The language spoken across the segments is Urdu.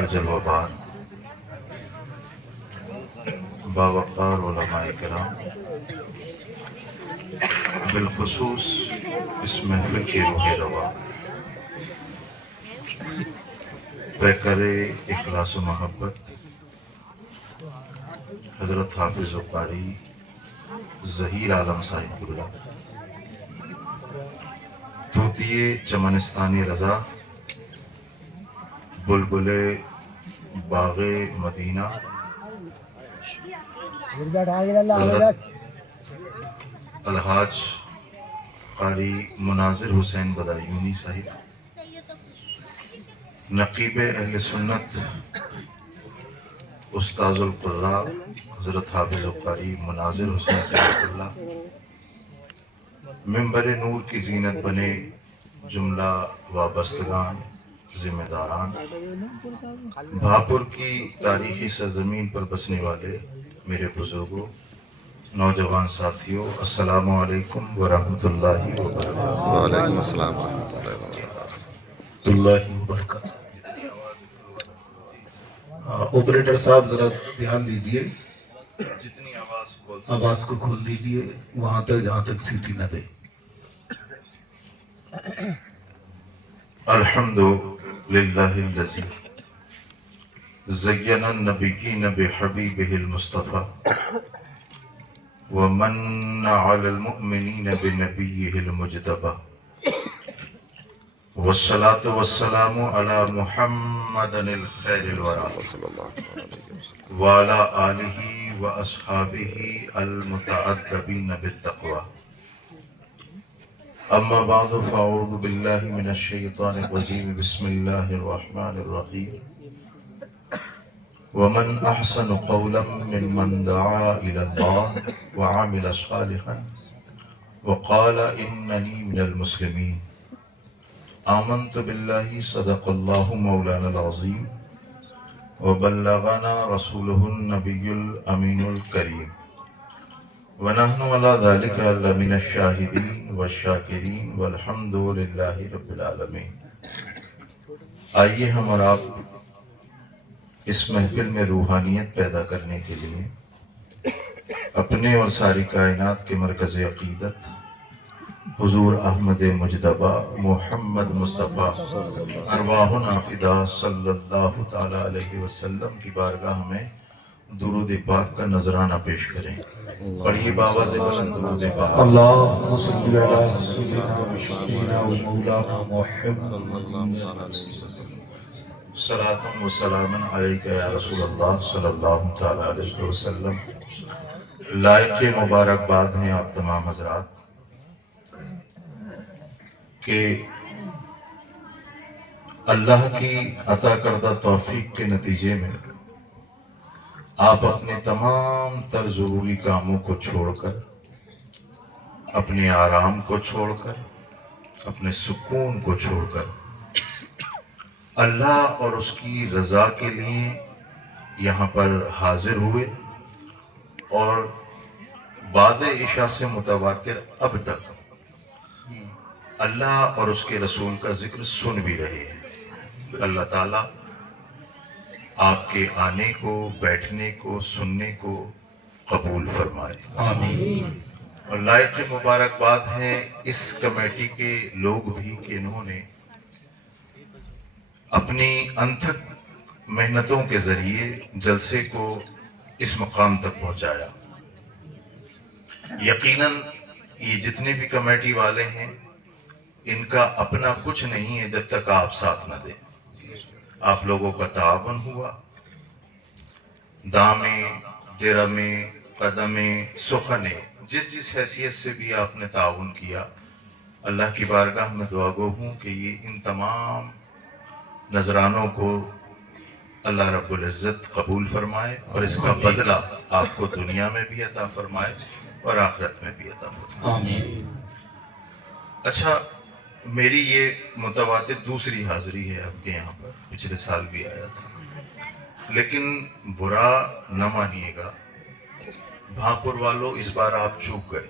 پر جلوہ باوقار علماء کرام، بالخصوص اس محفل کی روح روا، پیکر اخلاص و محبت حضرت حافظ و قاری ظہیر عالم صاحب اللہ، طوطی چمنستانی رضا، بلبل باغ مدینہ، حضرت الحاج قاری مناظر حسین بدایونی صاحب، نقیب اہل سنت استاذ القراء حضرت حافظ قاری مناظر حسین صاحب اللہ، ممبر نور کی زینت بنے جملہ وابستگان ذمہ داران، بھاپور کی تاریخی سرزمین پر بسنے والے میرے بزرگوں، نوجوان ساتھیوں، السلام علیکم ورحمۃ اللہ وبرکاتہ۔ وعلیکم السلام ورحمۃ اللہ وبرکاتہ۔ آپریٹر صاحب ذرا دھیان دیجئے، جتنی آواز کو کھول دیجئے وہاں تک جہاں تک سیٹی نہ دے۔ الحمد للہ الذی زین النبیین بحبیبہ المصطفیٰ ومن علی المؤمنین بنبیہ المجتبیٰ، والصلاة والسلام علی محمد الخیر الورى وعلی آلہ واصحابہ المتعدبین بالتقوی، اما بعد فاعوذ باللہ من الشیطان الرجیم، بسم اللہ الرحمن الرحیم، ومن احسن قولا ممن دعا الى اللہ وعمل صالحا وقال اننی من المسلمین، آمنت باللہ صدق اللہ مولانا العظیم وبلغنا رسولہ النبی الامین الکریم، ونحن علی ذلک لمن الشاہدین والشاکرین والحمد للہ رب العالمین۔ آئیے ہم اور آپ اس محفل میں روحانیت پیدا کرنے کے لیے اپنے اور ساری کائنات کے مرکز عقیدت حضور احمد مجتبیٰ محمد مصطفیٰ ارواحنا فدا صلی اللہ تعالی علیہ وسلم کی بارگاہ میں درود پاک کا نذرانہ پیش کریں۔ پڑھیے بآواز بلند درود پاک۔ اللہم صلی علی سیدنا و شفیعنا و مولانا محمد، صلاۃ و سلام علیک یا رسول اللہ صلی اللہ تعالی علیہ وسلم۔ لائق مبارکباد ہیں آپ تمام حضرات کہ اللہ کی عطا کردہ توفیق کے نتیجے میں آپ اپنے تمام تر ضروری کاموں کو چھوڑ کر، اپنے آرام کو چھوڑ کر، اپنے سکون کو چھوڑ کر اللہ اور اس کی رضا کے لیے یہاں پر حاضر ہوئے، اور بعد عشاء سے متواتر اب تک اللہ اور اس کے رسول کا ذکر سن بھی رہے ہیں۔ اللہ تعالیٰ آپ کے آنے کو، بیٹھنے کو، سننے کو قبول فرمائے، آمین۔ اور لائق مبارکباد ہے اس کمیٹی کے لوگ بھی کہ انہوں نے اپنی انتھک محنتوں کے ذریعے جلسے کو اس مقام تک پہنچایا۔ یقیناً یہ جتنے بھی کمیٹی والے ہیں ان کا اپنا کچھ نہیں ہے جب تک آپ ساتھ نہ دیں۔ آپ لوگوں کا تعاون ہوا، دامیں، درمیں، قدمیں، سخنیں، جس حیثیت سے بھی آپ نے تعاون کیا، اللہ کی بارگاہ میں دعا گو ہوں کہ یہ ان تمام نذرانوں کو اللہ رب العزت قبول فرمائے، اور اس کا بدلہ آپ کو دنیا میں بھی عطا فرمائے اور آخرت میں بھی عطا فرمائے، آمین۔ اچھا، میری یہ متواتر دوسری حاضری ہے آپ کے یہاں پر، پچھلے سال بھی آیا تھا، لیکن برا نہ مانیے گا، بھاپور والوں اس بار آپ چوک گئے۔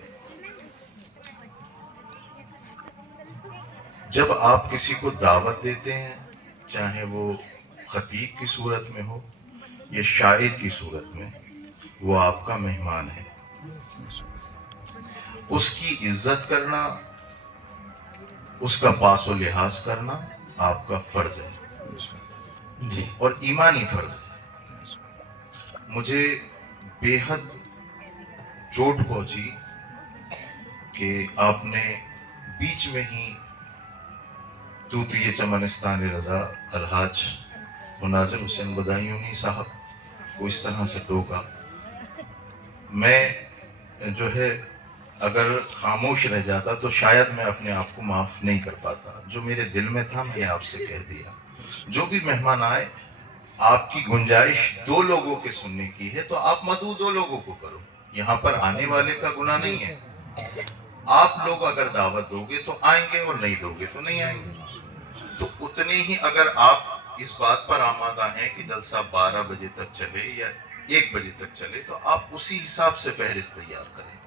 جب آپ کسی کو دعوت دیتے ہیں، چاہے وہ خطیب کی صورت میں ہو یا شاعر کی صورت میں، وہ آپ کا مہمان ہے. اس کی عزت کرنا، اس کا پاس و لحاظ کرنا آپ کا فرض ہے جی، اور ایمانی فرض ہے. مجھے بے حد چوٹ پہنچی کہ آپ نے بیچ میں ہی توتیہ چمنستان رضا الحاج مناظر حسین بدایونی صاحب کو اس طرح سے ٹوکا. میں جو ہے اگر خاموش رہ جاتا تو شاید میں اپنے آپ کو معاف نہیں کر پاتا. جو میرے دل میں تھا میں نے آپ سے کہہ دیا. جو بھی مہمان آئے، آپ کی گنجائش 2 لوگوں کے سننے کی ہے تو آپ مدعو 2 لوگوں کو کرو. یہاں پر آنے والے کا گناہ نہیں ہے. آپ لوگ اگر دعوت دو گے تو آئیں گے اور نہیں دو گے تو نہیں آئیں گے. تو اتنے ہی اگر آپ اس بات پر آمادہ ہیں کہ جلسہ 12 بجے تک چلے یا 1 بجے تک چلے تو آپ اسی حساب سے فہرست تیار کریں.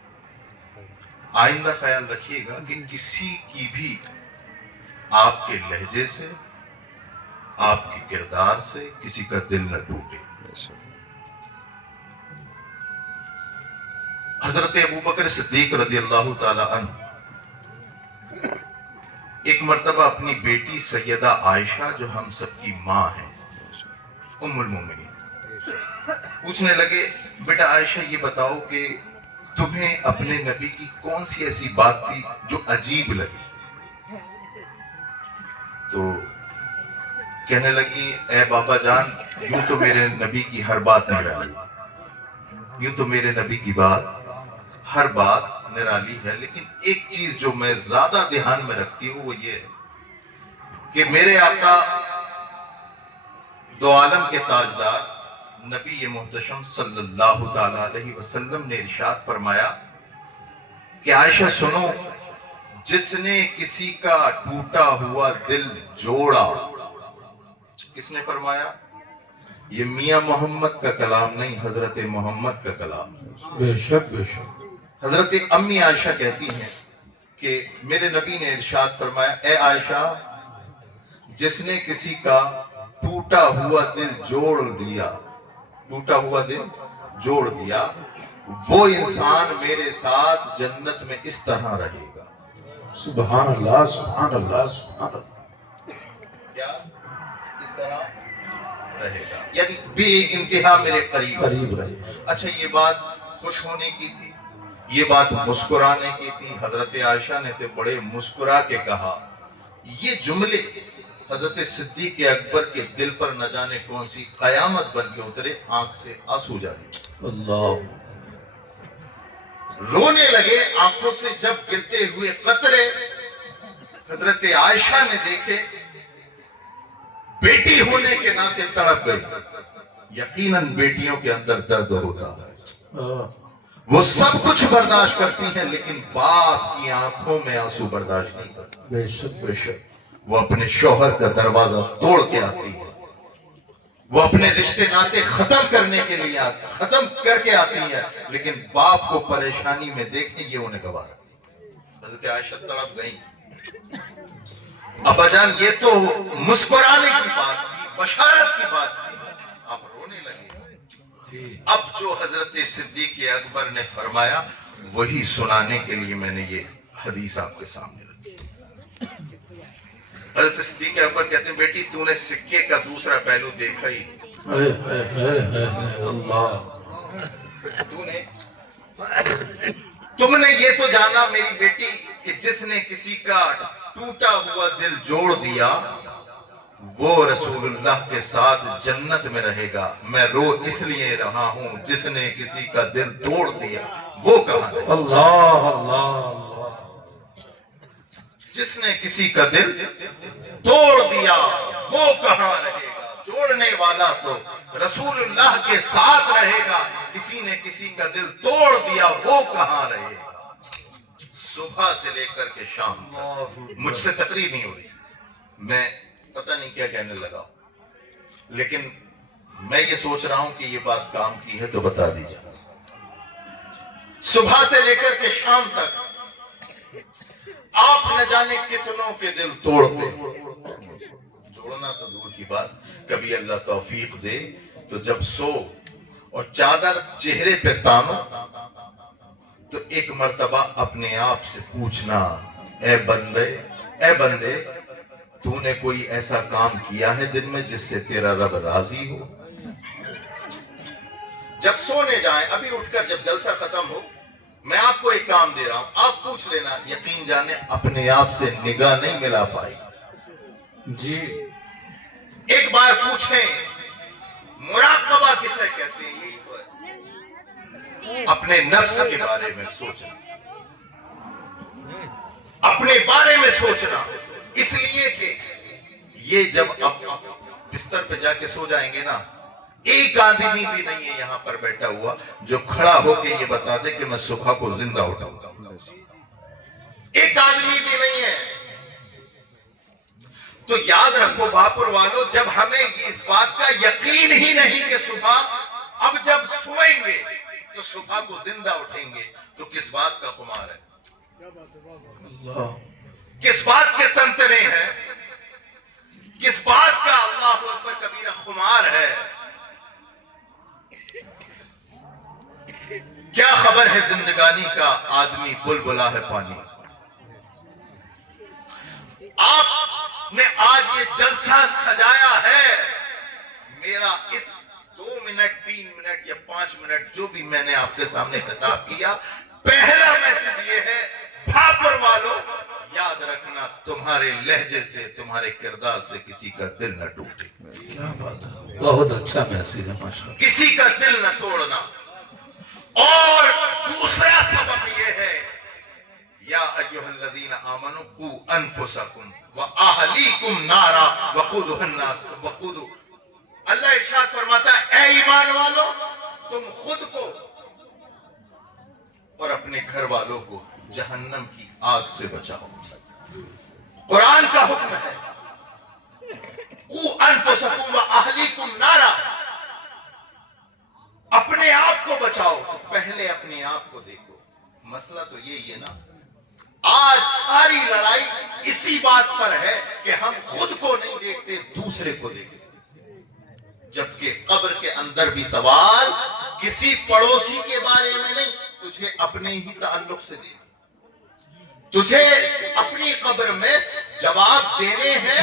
آئندہ خیال رکھیے گا کہ کسی کی بھی آپ کے لہجے سے، آپ کے کردار سے کسی کا دل نہ ٹوٹے. حضرت ابوبکر صدیق رضی اللہ تعالی عنہ ایک مرتبہ اپنی بیٹی سیدہ عائشہ جو ہم سب کی ماں ہیں، ام المومنین، پوچھنے لگے بیٹا عائشہ یہ بتاؤ کہ تمہیں اپنے نبی کی کون سی ایسی بات تھی جو عجیب لگی؟ تو کہنے لگی اے بابا جان، یوں تو میرے نبی کی ہر بات نرالی، یوں تو میرے نبی کی بات ہر بات نرالی ہے، لیکن ایک چیز جو میں زیادہ دھیان میں رکھتی ہوں وہ یہ ہے کہ میرے آقا دو عالم کے تاجدار نبی محتشم صلی اللہ تعالی علیہ وسلم نے ارشاد فرمایا کہ عائشہ سنو، جس نے کسی کا ٹوٹا ہوا دل جوڑا. کس نے فرمایا؟ یہ میاں محمد کا کلام نہیں، حضرت محمد کا کلام. بے شک بے شک. حضرت امی عائشہ کہتی ہیں کہ میرے نبی نے ارشاد فرمایا اے عائشہ، جس نے کسی کا ٹوٹا ہوا دل جوڑ دیا، ٹوٹا ہوا دل جوڑ دیا، وہ انسان میرے ساتھ جنت میں اس طرح رہے گا. سبحان اللہ سبحان اللہ سبحان اللہ. کیا اس طرح رہے گا؟ یعنی بے انتہا میرے قریب رہے. اچھا یہ بات خوش ہونے کی تھی، یہ بات مسکرانے کی تھی. حضرت عائشہ نے تو بڑے مسکرا کے کہا. یہ جملے حضرت صدیق اکبر کے دل پر نہ جانے کون سی قیامت بن کے اترے، آنکھ سے آنسو جاری. اللہ. رونے لگے. آنکھوں سے جب گرتے ہوئے قطرے حضرت عائشہ نے دیکھے، بیٹی ہونے کے ناطے تڑپ گئی. یقیناً بیٹیوں کے اندر درد ہوتا ہے، وہ سب کچھ برداشت کرتی ہیں لیکن باپ کی آنکھوں میں آنسو برداشت نہیں کرتی. بے شک بے شک. وہ اپنے شوہر کا دروازہ توڑ کے آتی ہے، وہ اپنے رشتے ناتے ختم کرنے کے لیے ختم کر کے آتی ہے، لیکن باپ کو پریشانی میں دیکھیں یہ انہیں گوارا. حضرت عائشہ تڑپ گئی. ابا جان یہ تو مسکرانے کی بات تھی، بشارت کی بات تھی، آپ رونے لگے. اب جو حضرت صدیق اکبر نے فرمایا وہی سنانے کے لیے میں نے یہ حدیث آپ کے سامنے رکھی. حضرت صدیق اکبر کہتے ہیں بیٹی تو نے سکے کا دوسرا پہلو دیکھا ہی. اللہ. تم نے یہ تو جانا میری بیٹی کہ جس نے کسی کا ٹوٹا ہوا دل جوڑ دیا وہ رسول اللہ کے ساتھ جنت میں رہے گا. میں رو اس لیے رہا ہوں جس نے کسی کا دل توڑ دیا وہ کہاں ہے؟ اللہ اللہ. جس نے کسی کا دل توڑ دیا وہ کہاں رہے گا؟ جوڑنے والا تو رسول اللہ کے ساتھ رہے گا، کسی نے کسی کا دل توڑ دیا وہ کہاں رہے گا؟ صبح سے لے کر کے شام تک مجھ سے تقریر نہیں ہو رہی، میں پتہ نہیں کیا کہنے لگا، لیکن میں یہ سوچ رہا ہوں کہ یہ بات کام کی ہے تو بتا دیجیے. صبح سے لے کر کے شام تک آپ نہ جانے کتنوں کے دل توڑتے. جو چھوڑنا تو دور کی بات، کبھی اللہ توفیق دے تو جب سو اور چادر چہرے پہ تانو تو ایک مرتبہ اپنے آپ سے پوچھنا، اے بندے تو نے کوئی ایسا کام کیا ہے دن میں جس سے تیرا رب راضی ہو؟ جب سونے جائیں، ابھی اٹھ کر جب جلسہ ختم ہو، میں آپ کو ایک کام دے رہا ہوں، آپ پوچھ لینا، یقین جانے اپنے آپ سے نگاہ نہیں ملا پائی جی ایک بار پوچھیں مراقبہ کسے کہتے ہیں؟ یہی تو ہے، اپنے نفس کے بارے میں سوچنا، اپنے بارے میں سوچنا، اس لیے کہ یہ جب اب بستر پہ جا کے سو جائیں گے نا، ایک آدمی بھی نہیں ہے یہاں پر بیٹھا ہوا جو کھڑا ہو کے یہ بتا دے کہ میں صبح کو زندہ اٹھاؤں گا، ایک آدمی بھی نہیں ہے۔ تو یاد رکھو بھاپور والو، جب ہمیں اس بات کا یقین ہی نہیں کہ صبح اب جب سوئیں گے تو صبح کو زندہ اٹھیں گے، تو کس بات کا خمار ہے؟ اللہ کس بات کے تنتنے ہیں؟ کس بات کا اللہ اکبر کبیرہ خمار ہے؟ کیا خبر ہے زندگانی کا آدمی بلبلا ہے پانی۔ آپ نے آج یہ جلسہ سجایا ہے، میرا اس 2 منٹ 3 منٹ یا 5 منٹ جو بھی میں نے آپ کے سامنے خطاب کیا، پہلا میسج یہ ہے، بھاپر والو یاد رکھنا، تمہارے لہجے سے، تمہارے کردار سے کسی کا دل نہ ٹوٹے، کیا بات ہے، بہت اچھا میسج ہے ماشاءاللہ۔ کسی کا دل نہ توڑنا۔ اور دوسرا سبب یہ ہے، یا ایھا الذین آمنوا قوا انفسکم واہلیکم نارا وقودھا الناس اللہ ارشاد فرماتا ہے، اے ایمان والو تم خود کو اور اپنے گھر والوں کو جہنم کی آگ سے بچاؤ۔ قرآن کا حکم ہے، قوا انفسکم واہلیکم نارا، اپنے آپ کو بچاؤ، تو پہلے اپنے آپ کو دیکھو۔ مسئلہ تو یہی ہے نا، آج ساری لڑائی اسی بات پر ہے کہ ہم خود کو نہیں دیکھتے، دوسرے کو دیکھتے، جبکہ قبر کے اندر بھی سوال کسی پڑوسی کے بارے میں نہیں، تجھے اپنے ہی تعلق سے دیکھ، تجھے اپنی قبر میں جواب دینے ہیں،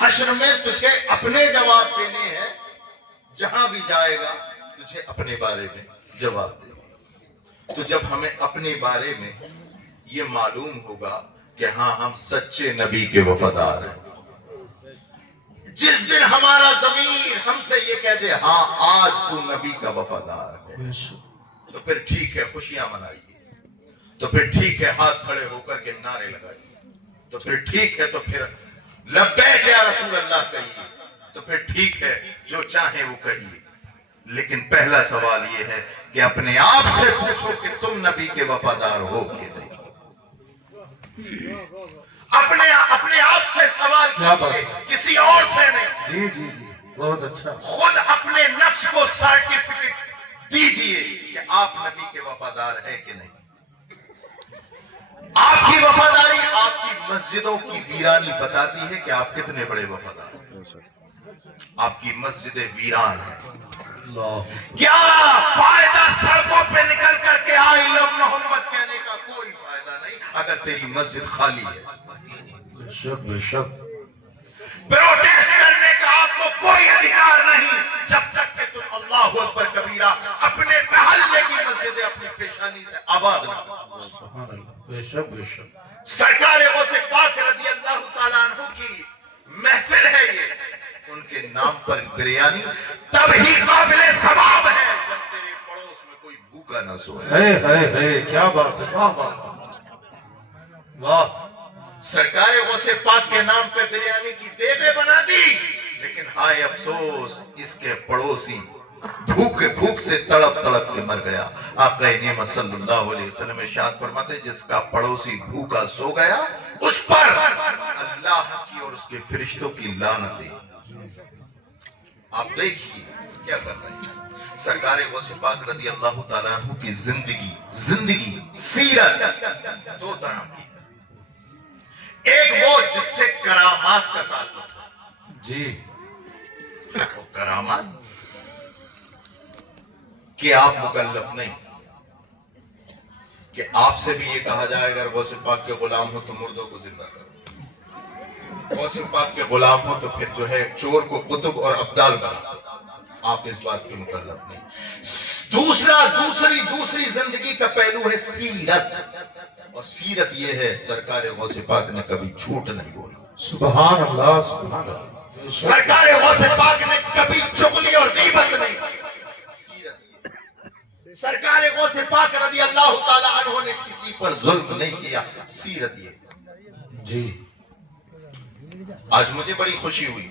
حشر میں تجھے اپنے جواب دینے ہیں، جہاں بھی جائے گا تجھے اپنے بارے میں جواب دے گا۔ تو جب ہمیں اپنے بارے میں یہ معلوم ہوگا کہ ہاں ہم سچے نبی کے وفادار ہیں، جس دن ہمارا ضمیر ہم سے یہ کہہ دے ہاں آج تو نبی کا وفادار ہے، تو پھر ٹھیک ہے، خوشیاں منائیے، تو پھر ٹھیک ہے، ہاتھ کھڑے ہو کر کے نعرے لگائیے، تو پھر ٹھیک ہے، تو پھر لبیک یا رسول اللہ کہیے، تو پھر ٹھیک ہے، جو چاہیں وہ کہیے، لیکن پہلا سوال یہ ہے کہ اپنے آپ سے پوچھو کہ تم نبی کے وفادار ہو کہ نہیں۔ اپنے آپ سے سوال کیجئے، کسی اور سے نہیں۔ جی جی جی بہت اچھا۔ خود اپنے نفس کو سرٹیفکیٹ دیجئے کہ آپ نبی کے وفادار ہیں کہ نہیں۔ آپ کی وفاداری آپ کی مسجدوں کی ویرانی بتاتی ہے کہ آپ کتنے بڑے وفادار ہیں۔ آپ کی مسجدیں ویران ہیں، کیا فائدہ سڑکوں پہ نکل کر کے آئی لو محمد کہنے کا؟ کوئی فائدہ نہیں اگر تیری مسجد خالی ہے۔ بے شک بے شک۔ پروٹیسٹ کرنے کا آپ کو کوئی ادھیکار نہیں جب تک کہ تم اللہ اکبر کبیرہ اپنے محلے کی مسجدیں اپنی پیشانی سے آباد نہ کرو۔ سبحان اللہ، بے شک بے شک۔ سرکار غوث پاک رضی اللہ تعالیٰ عنہ کی محفل ہے یہ، ان کے نام پر بریانی تب ہی قابل ثواب ہے جب تیرے پڑوس میں کوئی بھوکا نہ سوئے۔ ہے کیا بات ہے، واہ واہ واہ۔ سرکار غوث پاک کے نام پہ بریانی کی دیگیں بنا دی، لیکن ہائے افسوس اس کے پڑوسی بھوک سے تڑپ تڑپ کے مر گیا۔ آقا نعمت صلی اللہ علیہ وسلم ارشاد فرماتے ہیں جس کا پڑوسی بھوکا سو گیا اس پر اللہ کی اور اس کے فرشتوں کی لعنت ہے۔ آپ دیکھیے کیا کر رہے ہیں۔ سرکار غوث پاک رضی اللہ تعالیٰ عنہ کی زندگی سیرت دو طرح کی، ایک وہ جس سے کرامات کا تعلق، جی وہ کرامات کہ آپ مکلف نہیں، کہ آپ سے بھی یہ کہا جائے اگر غوث پاک کے غلام ہو تو مردوں کو زندہ کرو، غوث پاک کے غلام ہو تو پھر جو ہے چور کو قطب اور ابدال بنا، آپ اس بات کے مکلف نہیں۔ دوسری زندگی کا پہلو ہے سیرت، اور سیرت یہ ہے سرکار غوث پاک نے کبھی جھوٹ نہیں بولا، سبحان اللہ سبحان اللہ، سرکار غوث پاک نے کبھی چغلی اور غیبت نہیں کی۔ سیرت یہ، سرکار غوث پاک رضی اللہ تعالی عنہ نے کسی پر ظلم نہیں کیا، سیرت یہ۔ جی آج مجھے بڑی خوشی ہوئی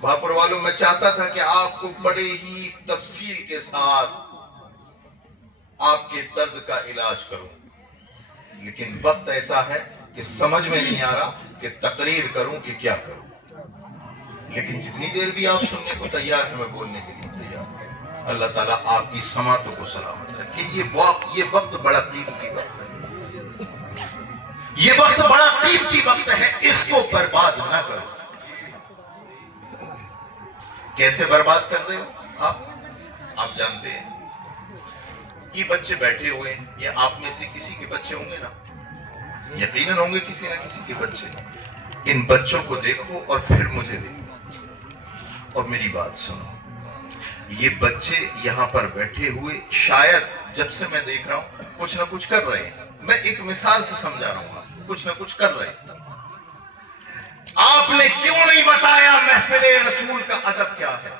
بھاپر والوں، میں چاہتا تھا کہ آپ کو بڑے ہی تفصیل کے ساتھ آپ کے درد کا علاج کروں، لیکن وقت ایسا ہے کہ سمجھ میں نہیں آ رہا کہ تقریر کروں کہ کیا کروں، لیکن جتنی دیر بھی آپ سننے کو تیار ہیں میں بولنے کے لیے تیار ہوں۔ اللہ تعالیٰ آپ کی سماعتوں کو سلامت رکھے۔ یہ وقت بڑا قیمتی وقت ہے، یہ وقت بڑا قیمتی وقت ہے، اس کو برباد نہ کرو۔ کیسے برباد کر رہے ہو آپ جانتے ہیں، یہ بچے بیٹھے ہوئے ہیں، یہ آپ میں سے کسی کے بچے ہوں گے نا، یقیناً ہوں گے کسی نہ کسی کے بچے۔ ان بچوں کو دیکھو اور پھر مجھے دیکھو اور میری بات سنو۔ یہ بچے یہاں پر بیٹھے ہوئے شاید جب سے میں دیکھ رہا ہوں کچھ نہ کچھ کر رہے ہیں، میں ایک مثال سے سمجھا رہا ہوں، کچھ نہ کچھ کر رہے ہیں۔ آپ نے کیوں نہیں بتایا محفل رسول کا ادب کیا ہے؟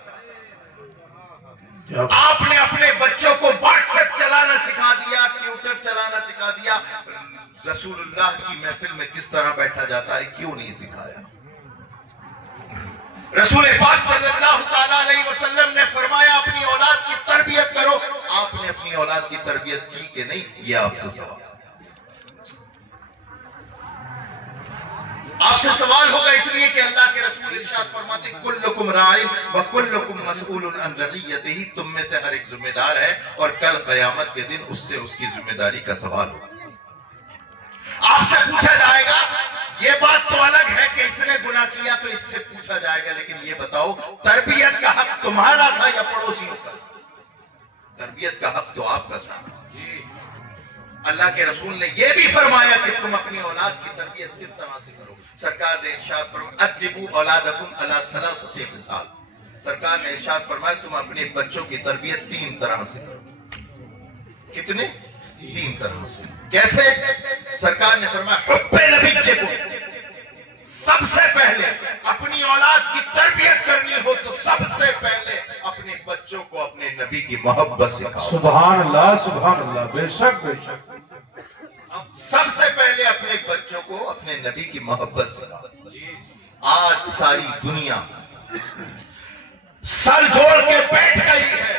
آپ نے اپنے بچوں کو واٹس ایپ چلانا سکھا دیا، ٹویٹر چلانا سکھا دیا، رسول اللہ کی محفل میں کس طرح بیٹھا جاتا ہے کیوں نہیں سکھایا؟ رسول پاک صلی اللہ تعالیٰ علیہ وسلم نے فرمایا اپنی اولاد کی تربیت کرو، آپ نے اپنی اولاد کی تربیت کی کہ نہیں؟ یہ آپ سے سوال، آپ سے سوال ہوگا، اس لیے کہ اللہ کے رسول ارشاد فرماتے کلکم راعٍ وکلکم مسئول عن رعیتہ، تم میں سے ہر ایک ذمہ دار ہے اور کل قیامت کے دن اس سے اس کی ذمہ داری کا سوال ہوگا۔ آپ سے پوچھا جائے گا، یہ بات تو الگ ہے کہ اس نے گناہ کیا تو اس سے پوچھا جائے گا، لیکن یہ بتاؤ تربیت کا حق تمہارا تھا یا پڑوسیوں کا؟ تربیت کا حق تو آپ کا تھا۔ اللہ کے رسول نے یہ بھی فرمایا کہ تم اپنی اولاد کی تربیت کس طرح سے کرو۔ سرکار نے ارشاد فرمایا ادبوا اولادکم علی ثلاثۃ خصال، سرکار نے ارشاد فرمایا تم اپنے بچوں کی تربیت 3 طرح سے کرو۔ کتنے؟ 3 طرح سے۔ کیسے؟ سرکار نے فرمایا حب نبی کو، سب سے پہلے اپنی اولاد کی تربیت کرنی ہو تو سب سے پہلے اپنے بچوں کو اپنے نبی کی محبت سکھاؤ۔ سبحان اللہ، بے شک بے شک۔ سب سے پہلے اپنے بچوں کو اپنے نبی کی محبت سکھاؤ۔ آج ساری دنیا سر جوڑ کے بیٹھ گئی ہے،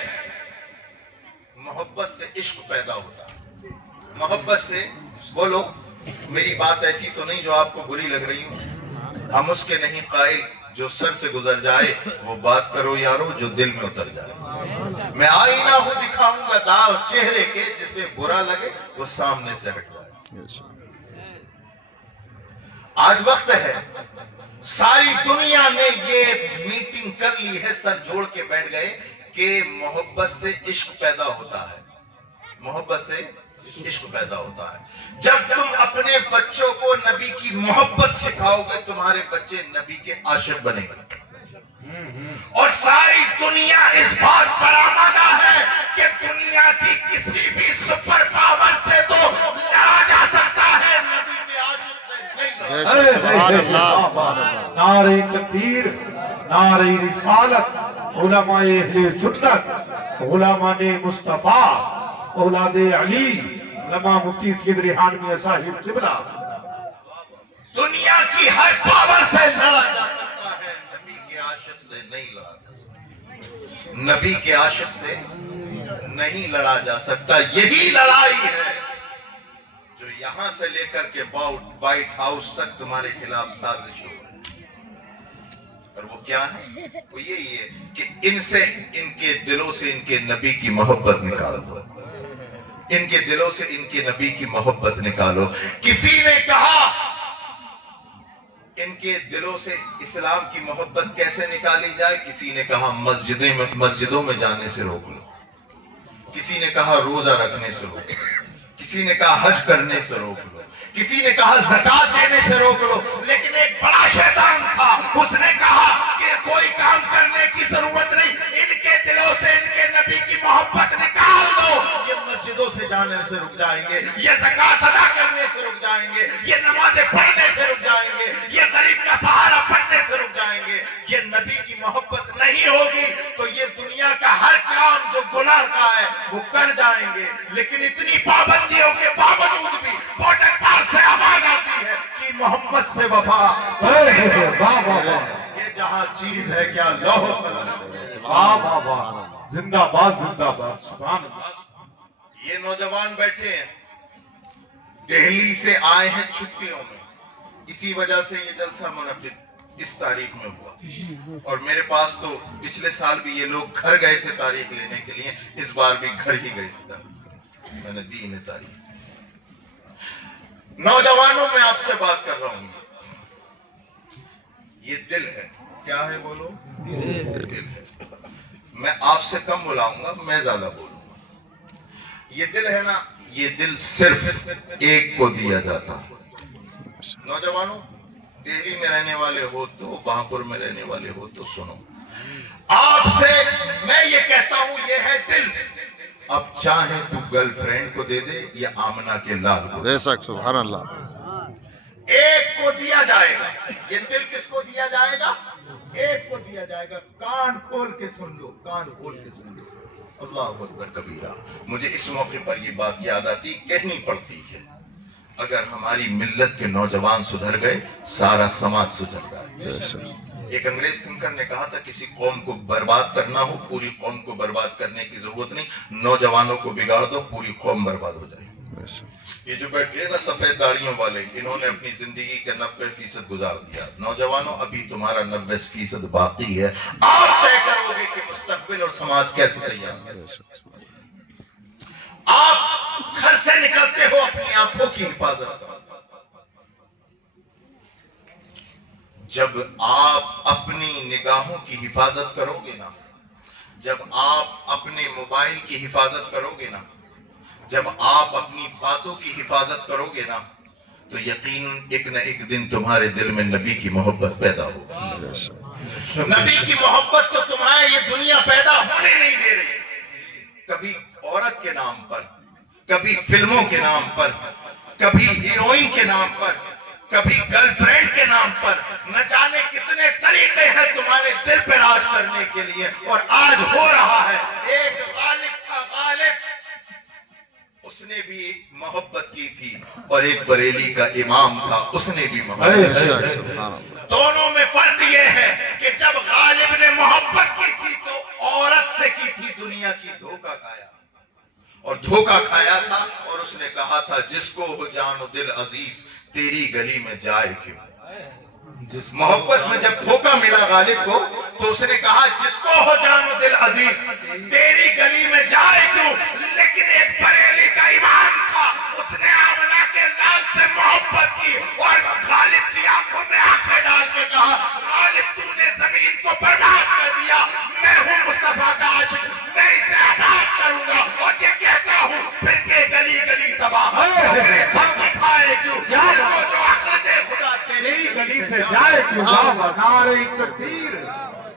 محبت سے عشق پیدا ہوتا ہے، محبت سے۔ بولو میری بات ایسی تو نہیں جو آپ کو بری لگ رہی ہوں، ہم اس کے نہیں قائل جو سر سے گزر جائے وہ بات کرو یارو جو دل میں اتر جائے۔ میں آئینہ ہوں دکھاؤں گا داغ چہرے کے، جسے برا لگے وہ سامنے سے ہٹ جائے۔ آج وقت ہے، ساری دنیا نے یہ میٹنگ کر لی ہے، سر جوڑ کے بیٹھ گئے کہ محبت سے عشق پیدا ہوتا ہے، محبت سے عشق پیدا ہوتا ہے۔ جب تم اپنے بچوں کو نبی کی محبت سکھاؤ گے تمہارے بچے نبی کے عاشق بنیں گے، اور ساری دنیا اس بات پر آمادہ ہے کہ دنیا کی کسی بھی سپر پاور سے تو لڑا جا سکتا ہے، نبی کے عاشق سے نہیں لڑا۔ نعرہ تکبیر، نعرہ رسالت، علماء اہل سنت، علماء مصطفیٰ، اولاد علی، علماء مفتی سید ریحان میاں صاحب قبلہ، دنیا کی ہر پاور سے لڑا جا سکتا ہے، نبی کے عاشق سے نہیں لڑا جا سکتا، نبی کے عاشق سے نہیں لڑا جا سکتا۔ یہی لڑائی ہے جو یہاں سے لے کر کے وائٹ ہاؤس تک تمہارے خلاف سازش ہو رہی ہے، اور وہ کیا ہے؟ وہ یہی ہے کہ ان سے، ان کے دلوں سے ان کے نبی کی محبت نکال دو، ان کے دلوں سے ان کے نبی کی محبت نکالو۔ کسی نے کہا ان کے دلوں سے اسلام کی محبت کیسے نکالی جائے؟ کسی نے کہا مسجدوں میں جانے سے روک لو، کسی نے کہا روزہ رکھنے سے روک لو، کسی نے کہا حج کرنے سے روک لو، کسی نے کہا زکات دینے سے روک لو، لیکن ایک بڑا شیطان تھا، اس نے کہا کہ کوئی کام کرنے کی ضرورت نہیں، ان کے دلوں سے ان کے نبی کی محبت نکال دو، یہ مسجدوں سے جانے سے رک جائیں گے، یہ زکات ادا کرنے سے رک جائیں گے، یہ نمازیں پڑھنے سے رک جائیں گے، یہ غریب کا سہارا بننے سے رک جائیں گے۔ یہ نبی کی محبت نہیں ہوگی تو یہ دنیا کا ہر کام جو گناہ کا ہے وہ کر جائیں گے، لیکن اتنی پابندیوں کے باوجود بھی بارڈر پار سے آواز آتی ہے کہ محمد سے وفا، یہ جہاں چیز ہے کیا لوح قلم۔ زندہ باد زندہ باد، سبحان اللہ۔ یہ نوجوان بیٹھے ہیں، دہلی سے آئے ہیں چھٹیوں میں، اسی وجہ سے یہ جلسہ منعقد اس تاریخ میں ہوا، اور میرے پاس تو پچھلے سال بھی یہ لوگ گھر گئے تھے تاریخ لینے کے لیے، اس بار بھی گھر ہی گئے تھے، میں نے دی انہیں تاریخ۔ نوجوانوں میں آپ سے بات کر رہا ہوں، یہ دل ہے، کیا ہے بولو؟ دل ہے۔ میں آپ سے کم بلاؤں گا، میں زیادہ بولوں گا۔ یہ دل ہے نا، یہ دل صرف ایک کو دیا جاتا ہے۔ نوجوانوں، دہلی میں رہنے والے ہو تو، بہاپور میں رہنے والے ہو تو سنو، آپ سے میں یہ کہتا ہوں، یہ ہے دل۔ اب چاہے تو گرل فرینڈ کو دے دے یا آمنہ کے لال کو، بے شک، سبحان اللہ، ایک کو دیا جائے گا۔ یہ دل کس کو دیا جائے گا؟ ایک کو دیا جائے گا۔ کان کھول کے سن لو، کان کھول کے سن لو، اللہ اکبر کبیرہ۔ مجھے اس موقع پر یہ بات یاد آتی، کہنی پڑتی ہے، اگر ہماری ملت کے نوجوان سدھر گئے، سارا سماج سدھر گئے۔ ایک انگریز تھنکر نے کہا تھا، کسی قوم کو برباد کرنا ہو، پوری قوم کو برباد کرنے کی ضرورت نہیں، نوجوانوں کو بگاڑ دو، پوری قوم برباد ہو جائے۔ یہ جو بیٹھے ہیں نا سفید داڑیوں والے، انہوں نے اپنی زندگی کے 90% گزار دیا۔ نوجوانوں، ابھی تمہارا 90% باقی ہے، آپ طے کرو گے کہ مستقبل اور سماج کیسے تیار ہے۔ آپ گھر سے نکلتے ہو، اپنی آنکھوں کی حفاظت کرو۔ جب آپ اپنی نگاہوں کی حفاظت کرو گے نا، جب آپ اپنے موبائل کی حفاظت کرو گے نا، جب آپ اپنی باتوں کی حفاظت کرو گے نا، تو یقیناً ایک نہ ایک دن تمہارے دل میں نبی کی محبت پیدا ہوگی۔ نبی کی محبت تو تمہارے یہ دنیا پیدا ہونے نہیں دے رہی۔ کبھی عورت کے نام پر، کبھی فلموں کے نام پر، کبھی ہیروئن کے نام پر، کبھی گرل فرینڈ کے نام پر، نہ جانے کتنے طریقے ہیں تمہارے دل پہ راج کرنے کے لیے، اور آج ہو رہا ہے۔ ایک غالب تھا، غالب، اس نے بھی محبت کی تھی، اور ایک بریلی کا امام تھا، اس نے بھی محبت کی تھی۔ دونوں میں فرق یہ ہے کہ جب غالب نے محبت کی تھی تو عورت سے کی تھی، دنیا کی دھوکہ کھایا، اور دھوکہ کھایا تھا، اور اس نے کہا تھا، جس کو ہو جان و دل عزیز، تیری گلی میں جائے کیوں۔ محبت میں جب دھوکہ ملا غالب کو، تو اس نے کہا، جس کو ہو جان و دل عزیز، تیری گلی میں جائے کیوں۔ لیکن ایک بریلی کا امام تھا، اس نے آمنہ کے لال سے محبت کی، اور غالب کی آنکھوں میں آنکھیں ڈال کے کہا، غالب تو نے زمین کو برباد کر دیا، میں ہوں مصطفیٰ کا عاشق، میں اسے آباد کروں گا، اور یہ کہتا ہوں پھر کہ گلی گلی تباہ، میرے سب دکھائے کیوں، جو عقل دے خدا تیری گلی سے جائے کیوں۔ نعرہ تکبیر،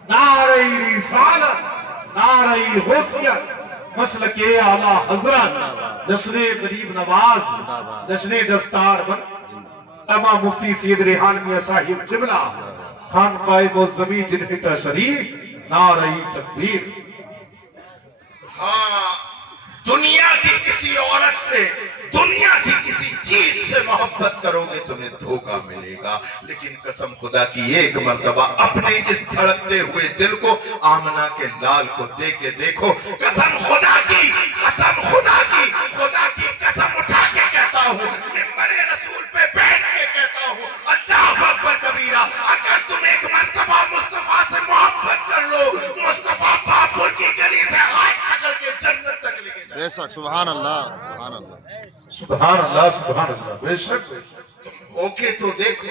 نعرہ رسالت، نعرہ حسیت، مسلک اعلیٰ حضرت، جشن غریب نواز، جشن دستار بند، تمام مفتی سید ریحان میاں صاحب قبلہ، خانقاہ معظمی جنہٹا شریف، نعرہ تکبیر۔ ہاں، دنیا کی کسی عورت سے، دنیا کی کسی چیز سے محبت کرو گے تمہیں دھوکہ ملے گا، لیکن قسم خدا کی ایک مرتبہ اپنے اس دھڑکتے ہوئے دل کو آمنہ کے لال کو دے کے دیکھو۔ قسم خدا کی، قسم خدا کی، خدا کی قسم اٹھا کے کہتا ہوں، منبر رسول پہ بیٹھ کے کہتا ہوں، اللہ اکبر کبیرہ، اگر تم ایک مرتبہ مصطفیٰ سے محبت کر لو، مصطفیٰ بابر کی گلی سے ہاتھ پکڑ کے جنت تک لے کے جائے۔ بے شک، سبحان اللہ، سبحان اللہ، سبحان اللہ، سبحان اللہ، بے شک۔ تم اوکے تو دیکھو،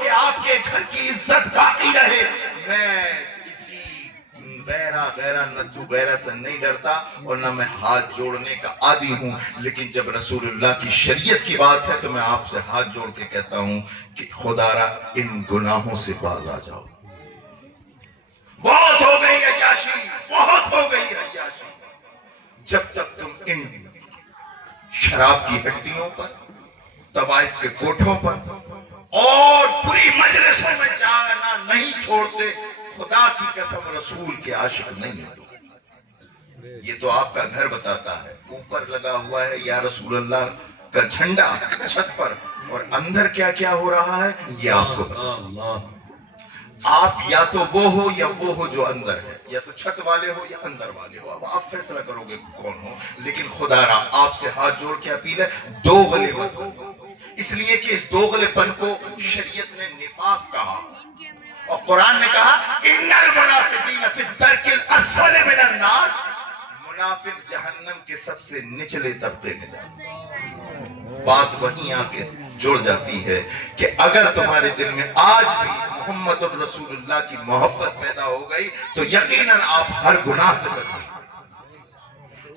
کہ آپ کے گھر کی عزت باقی رہے، میں کسی غیرہ ندو غیرہ سے نہیں ڈرتا اور نہ میں ہاتھ جوڑنے کا عادی ہوں، لیکن جب رسول اللہ کی شریعت کی بات ہے تو میں آپ سے ہاتھ جوڑ کے کہتا ہوں کہ خدا را ان گناہوں سے باز آ جاؤ۔ بہت ہو گئی عیاشی، بہت ہو گئی عیاشی۔ جب تک تم ان شراب کی ہڈیوں پر، طوائف کے کوٹھوں پر اور بری مجلسوں میں جانا نہیں چھوڑتے، خدا کی قسم رسول کے عاشق نہیں ہو تم۔ یہ تو آپ کا گھر بتاتا ہے، اوپر لگا ہوا ہے یا رسول اللہ کا جھنڈا چھت پر، اور اندر کیا کیا ہو رہا ہے یہ آپ کو پتا۔ آپ یا تو وہ ہو یا وہ ہو جو اندر ہے، یا تو چھت والے ہو یا اندر والے ہو، اب آپ فیصلہ کرو گے کون ہو، لیکن خدا را آپ سے ہاتھ جوڑ کے اپیل ہے، دوغلے مت بنو، اس لیے کہ اس دوغلے پن کو شریعت نے نفاق کہا، اور قرآن نے کہا ان المنافقین فی الدرک الاسفل من النار، منافق جہنم کے سب سے نچلے طبقے میں جاتے ہیں۔ بات وہیں آ کے جڑ جاتی ہے کہ اگر تمہارے دل میں آج بھی محمد رسول اللہ کی محبت پیدا ہو گئی تو یقیناً آپ ہر گناہ سے بچ جائیں۔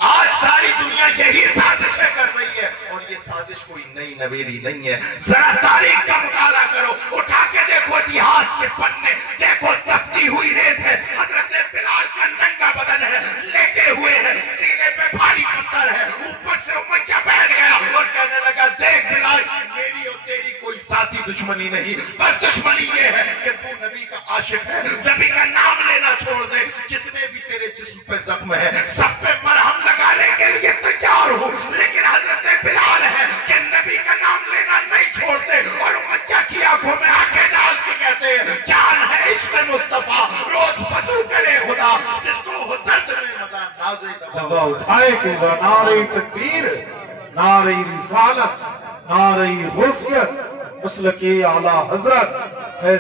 آج ساری دنیا یہی سازشیں کر رہی ہے، اور یہ سازش کوئی نئی نویلی نہیں ہے۔ ذرا تاریخ کا مطالعہ کرو، اٹھا کے دیکھو اتہاس کے پنے، دیکھو تپتی ہوئی ریت ہے، حضرت بلال کا ننگا بدن ہے، لیٹے ہوئے ہیں، سینے پہ بھاری پتھر ہے، اوپر سے امیہ بیٹھ گیا اور کہنے لگا دیکھ بلال، میری اور تیری کوئی ذاتی دشمنی نہیں، بس دشمنی یہ ہے کہ تو نبی کا عاشق ہے، نبی کا نام لینا چھوڑ دے، جتنے بھی تیرے جسم پہ زخم ہے سب پہ مرہم لگانے کے لیے تیار ہوں، لیکن حضرت بلال ہے کہ نبی کا نام لینا نہیں چھوڑتے، اور امیہ کی آنکھوں میں آنکھیں ڈال کے کہتے ہیں جان ہے عشق مصطفیٰ، روز وضو کرے خدا، جس کو ہو درد میں مزہ نازے دبا اٹھائے کہ نعرہ تکبیر، نعرہ رسالت، نعرہ غوثیت، مسلک اعلیٰ حضرت